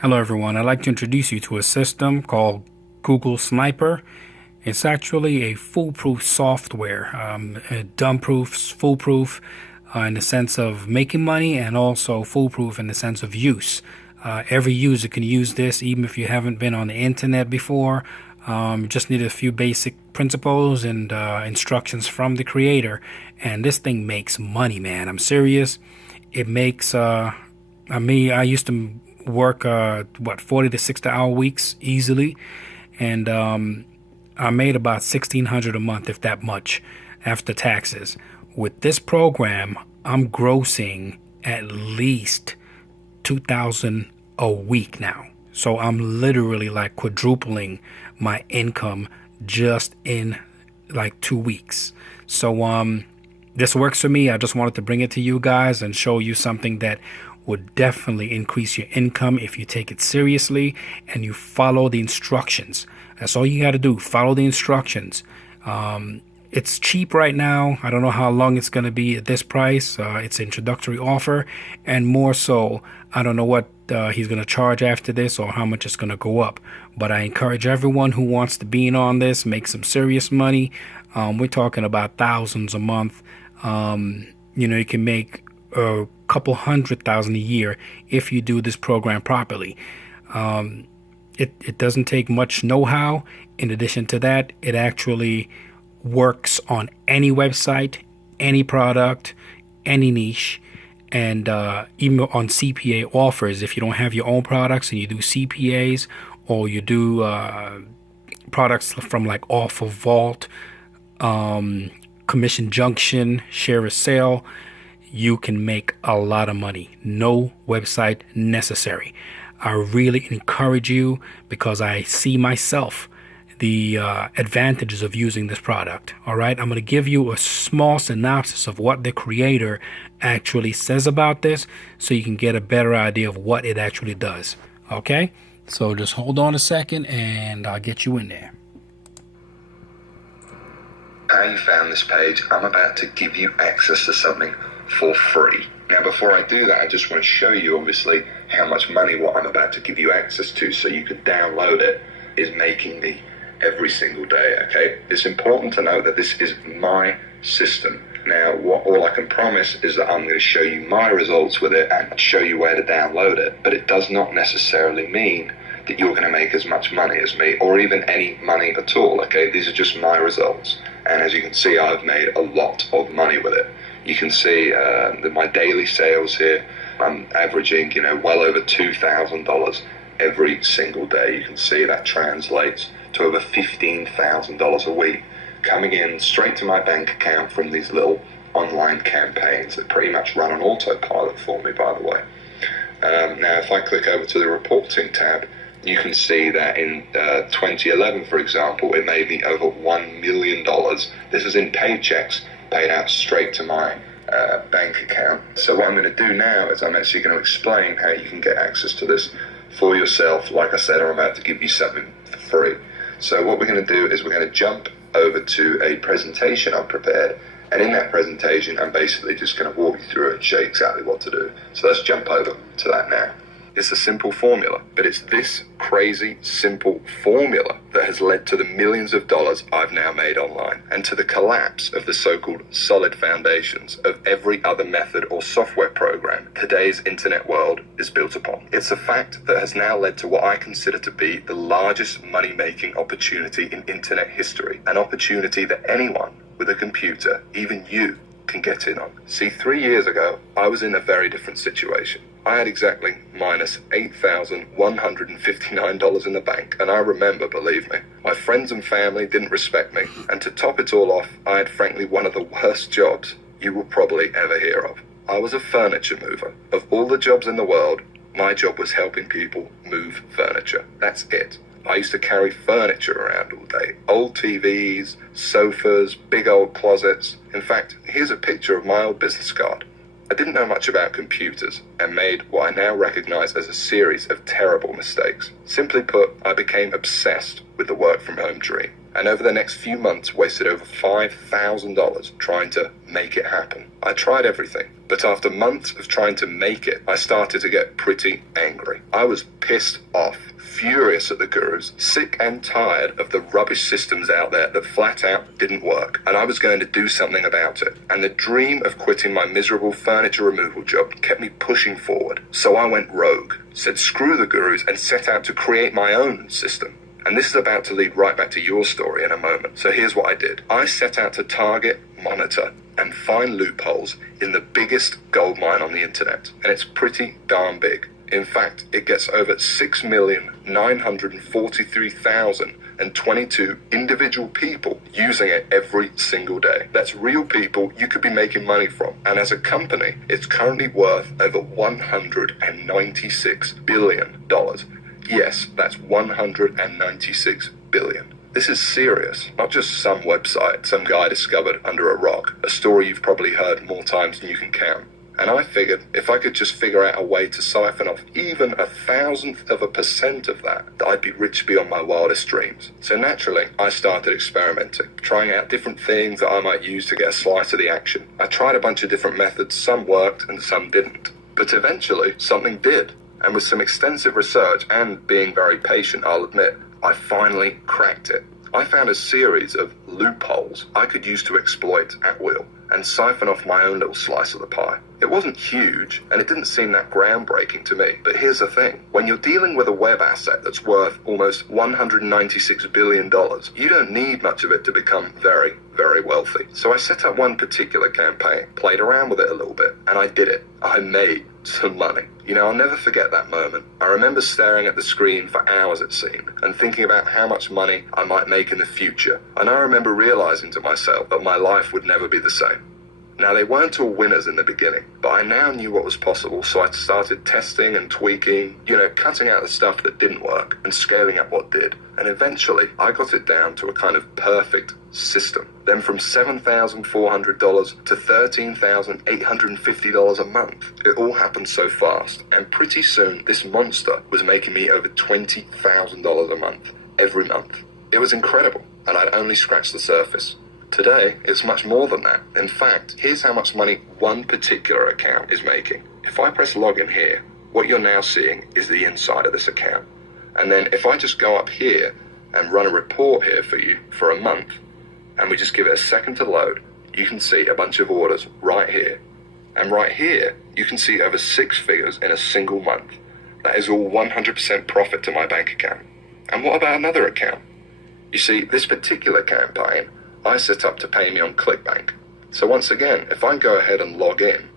Hello everyone, I'd like to introduce you to a system called Google Sniper. It's actually a foolproof software, dumb-proof, foolproof in the sense of making money, and also foolproof in the sense of use. Every user can use this, even if you haven't been on the internet before. Just need a few basic principles and instructions from the creator, and this thing makes money, man. I'm serious. It makes I used to work 40 to 60 hour weeks easily, and I made about 1,600 a month, if that much, after taxes. With this program, I'm grossing at least 2,000 a week now. So I'm literally like quadrupling my income just in like 2 weeks. So this works for me. I just wanted to bring it to you guys and show you something that would definitely increase your income if you take it seriously and you follow the instructions. That's all you got to do. Follow the instructions. It's cheap right now. I don't know how long it's going to be at this price. It's an introductory offer, and more so, I don't know what he's going to charge after this or how much it's going to go up. But I encourage everyone who wants to be in on this, make some serious money. We're talking about thousands a month. You can make a couple 100,000 a year if you do this program properly. It doesn't take much know-how. In addition to that, it actually works on any website, any product, any niche, and even on CPA offers. If you don't have your own products and you do CPAs, or you do products from like Offer Vault, Commission Junction, Share a Sale, you can make a lot of money. No website necessary. I really encourage you, because I see myself the advantages of using this product. All right, I'm going to give you a small synopsis of what the creator actually says about this, so you can get a better idea of what it actually does. Okay, so just hold on a second and I'll get you in there. How you found this page, I'm about to give you access to something for free. Now, before I do that, I just want to show you, obviously, how much money what I'm about to give you access to, so you can download it, is making me every single day. Okay, it's important to know that this is my system. Now, all I can promise is that I'm going to show you my results with it and show you where to download it, but it does not necessarily mean that you're going to make as much money as me, or even any money at all. Okay, these are just my results, and as you can see, I've made a lot of money with it. You can see that my daily sales here, I'm averaging, well over $2,000 every single day. You can see that translates to over $15,000 a week coming in straight to my bank account from these little online campaigns that pretty much run on autopilot for me, by the way. Now, if I click over to the reporting tab, you can see that in 2011, for example, it made me over $1 million. This is in paychecks paid out straight to my bank account. So what I'm going to do now is I'm actually going to explain how you can get access to this for yourself. Like I said, I'm about to give you something for free. So what we're going to do is we're going to jump over to a presentation I've prepared, and in that presentation I'm basically just going to walk you through it and show you exactly what to do. So let's jump over to that now. It's a simple formula, but it's this crazy simple formula that has led to the millions of dollars I've now made online, and to the collapse of the so-called solid foundations of every other method or software program today's internet world is built upon. It's a fact that has now led to what I consider to be the largest money-making opportunity in internet history, an opportunity that anyone with a computer, even you, can get in on. See, 3 years ago, I was in a very different situation. I had exactly minus $8,159 in the bank, and I remember, believe me, my friends and family didn't respect me, and to top it all off, I had frankly one of the worst jobs you will probably ever hear of. I was a furniture mover. Of all the jobs in the world, my job was helping people move furniture. That's it. I used to carry furniture around all day. Old TVs, sofas, big old closets. In fact, here's a picture of my old business card. I didn't know much about computers and made what I now recognize as a series of terrible mistakes. Simply put, I became obsessed with the work from home dream, and over the next few months wasted over $5,000 trying to make it happen. I tried everything. But after months of trying to make it, I started to get pretty angry. I was pissed off, furious at the gurus, sick and tired of the rubbish systems out there that flat out didn't work, and I was going to do something about it. And the dream of quitting my miserable furniture removal job kept me pushing forward. So I went rogue, said screw the gurus, and set out to create my own system. And this is about to lead right back to your story in a moment. So here's what I did. I set out to target, monitor, and find loopholes in the biggest gold mine on the internet. And it's pretty darn big. In fact, it gets over 6,943,022 individual people using it every single day. That's real people you could be making money from. And as a company, it's currently worth over $196 billion. Yes, that's $196 billion. This is serious, not just some website some guy discovered under a rock, a story you've probably heard more times than you can count. And I figured if I could just figure out a way to siphon off even 1,000% of that, I'd be rich beyond my wildest dreams. So naturally, I started experimenting, trying out different things that I might use to get a slice of the action. I tried a bunch of different methods, some worked and some didn't. But eventually, something did. And with some extensive research and being very patient, I'll admit, I finally cracked it. I found a series of loopholes I could use to exploit at will and siphon off my own little slice of the pie. It wasn't huge, and it didn't seem that groundbreaking to me. But here's the thing. When you're dealing with a web asset that's worth almost $196 billion, you don't need much of it to become very, very wealthy. So I set up one particular campaign, played around with it a little bit, and I did it. I made some money. You know, I'll never forget that moment. I remember staring at the screen for hours, it seemed, and thinking about how much money I might make in the future. And I remember realizing to myself that my life would never be the same. Now, they weren't all winners in the beginning, but I now knew what was possible, so I started testing and tweaking, cutting out the stuff that didn't work and scaling up what did. And eventually, I got it down to a kind of perfect system. Then from $7,400 to $13,850 a month. It all happened so fast, and pretty soon, this monster was making me over $20,000 a month, every month. It was incredible, and I'd only scratched the surface. Today, it's much more than that. In fact, here's how much money one particular account is making. If I press login here, what you're now seeing is the inside of this account. And then if I just go up here and run a report here for you for a month, and we just give it a second to load, you can see a bunch of orders right here. And right here, you can see over 6 figures in a single month. That is all 100% profit to my bank account. And what about another account? You see, this particular campaign, I set up to pay me on ClickBank. So once again, if I go ahead and log in,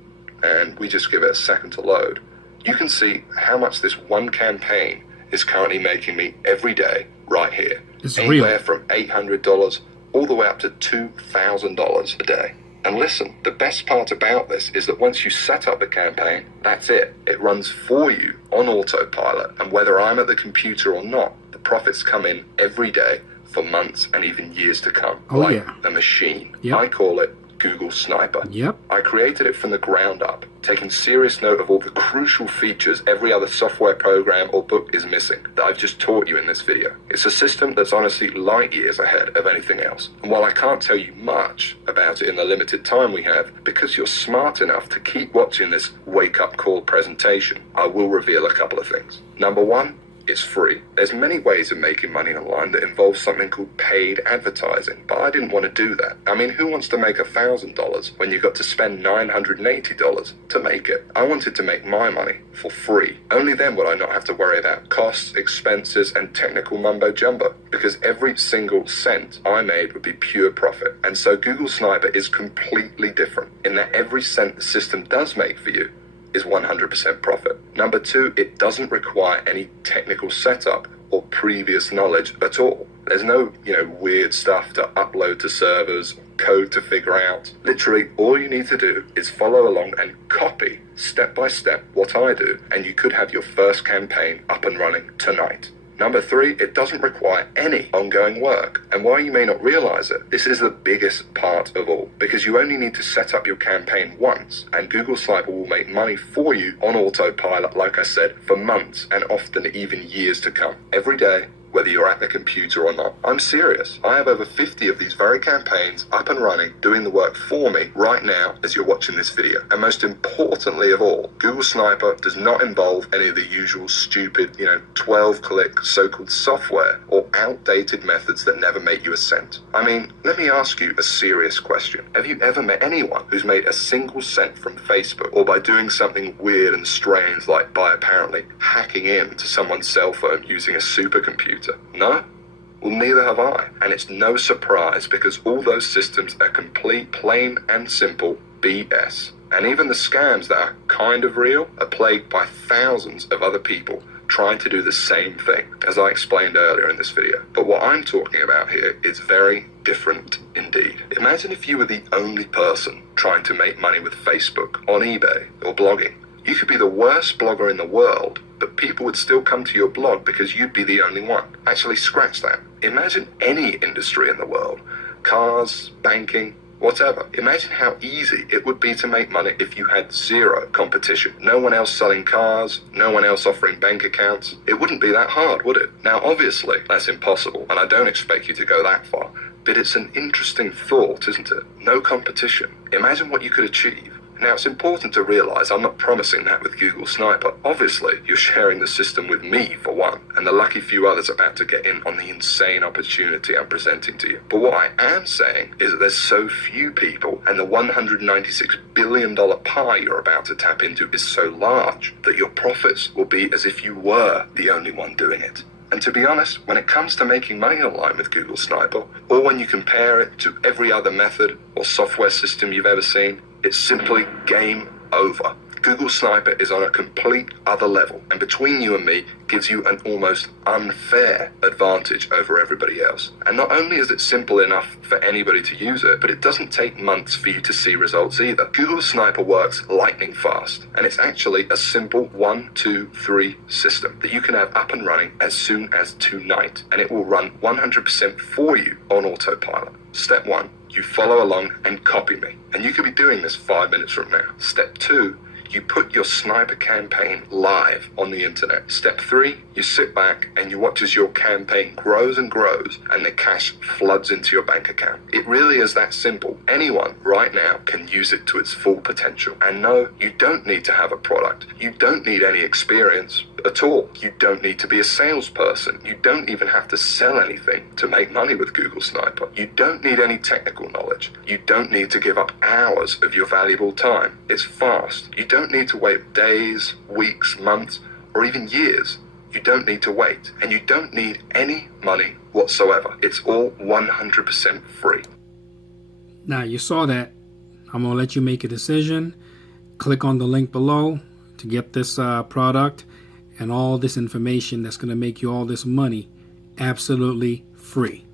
and we just give it a second to load, you can see how much this one campaign is currently making me every day right here. It's anywhere real. From $800 all the way up to $2,000 a day. And listen, the best part about this is that once you set up the campaign, that's it. It runs for you on autopilot, and whether I'm at the computer or not, the profits come in every day for months and even years to come. Like a machine. Yep. I call it Google Sniper. Yep. I created it from the ground up, taking serious note of all the crucial features every other software program or book is missing that I've just taught you in this video. It's a system that's honestly light years ahead of anything else. And while I can't tell you much about it in the limited time we have, because you're smart enough to keep watching this wake-up call presentation, I will reveal a couple of things. Number one, it's free. There's many ways of making money online that involve something called paid advertising, but I didn't want to do that. I mean, who wants to make $1,000 when you've got to spend $980 to make it? I wanted to make my money for free. Only then would I not have to worry about costs, expenses, and technical mumbo-jumbo, because every single cent I made would be pure profit. And so Google Sniper is completely different in that every cent the system does make for you is 100% profit. Number two, it doesn't require any technical setup or previous knowledge at all. There's no, weird stuff to upload to servers, code to figure out. Literally, all you need to do is follow along and copy step by step what I do, and you could have your first campaign up and running tonight. Number three, it doesn't require any ongoing work. And while you may not realize it, this is the biggest part of all, because you only need to set up your campaign once, and Google Sniper will make money for you on autopilot, like I said, for months and often even years to come. Every day, whether you're at the computer or not. I'm serious. I have over 50 of these very campaigns up and running, doing the work for me right now as you're watching this video. And most importantly of all, Google Sniper does not involve any of the usual stupid, 12-click so-called software or outdated methods that never make you a cent. I mean, let me ask you a serious question. Have you ever met anyone who's made a single cent from Facebook, or by doing something weird and strange like by apparently hacking into someone's cell phone using a supercomputer? No? Well, neither have I. And it's no surprise, because all those systems are complete, plain and simple BS. And even the scams that are kind of real are plagued by thousands of other people trying to do the same thing, as I explained earlier in this video. But what I'm talking about here is very different indeed. Imagine if you were the only person trying to make money with Facebook, on eBay, or blogging. You could be the worst blogger in the world, but people would still come to your blog because you'd be the only one. Actually, scratch that. Imagine any industry in the world. Cars, banking, whatever. Imagine how easy it would be to make money if you had zero competition. No one else selling cars, no one else offering bank accounts. It wouldn't be that hard, would it? Now, obviously, that's impossible, and I don't expect you to go that far. But it's an interesting thought, isn't it? No competition. Imagine what you could achieve. Now, it's important to realize I'm not promising that with Google Sniper. Obviously, you're sharing the system with me, for one, and the lucky few others about to get in on the insane opportunity I'm presenting to you. But what I am saying is that there's so few people, and the $196 billion pie you're about to tap into is so large, that your profits will be as if you were the only one doing it. And to be honest, when it comes to making money online with Google Sniper, or when you compare it to every other method or software system you've ever seen, it's simply game over. Google Sniper is on a complete other level, and between you and me, gives you an almost unfair advantage over everybody else. And not only is it simple enough for anybody to use it, but it doesn't take months for you to see results either. Google Sniper works lightning fast, and it's actually a simple 1, 2, 3 system that you can have up and running as soon as tonight, and it will run 100% for you on autopilot. Step 1, you follow along and copy me, and you could be doing this 5 minutes from now. Step 2, you put your Sniper campaign live on the internet. Step 3, you sit back and you watch as your campaign grows and grows and the cash floods into your bank account. It really is that simple. Anyone right now can use it to its full potential. And no, you don't need to have a product. You don't need any experience at all. You don't need to be a salesperson. You don't even have to sell anything to make money with Google Sniper. You don't need any technical knowledge. You don't need to give up hours of your valuable time. It's fast. You don't need to wait days, weeks, months, or even years. You don't need to wait, and you don't need any money whatsoever. It's all 100% free. Now, you saw that. I'm going to let you make a decision. Click on the link below to get this product and all this information that's going to make you all this money absolutely free.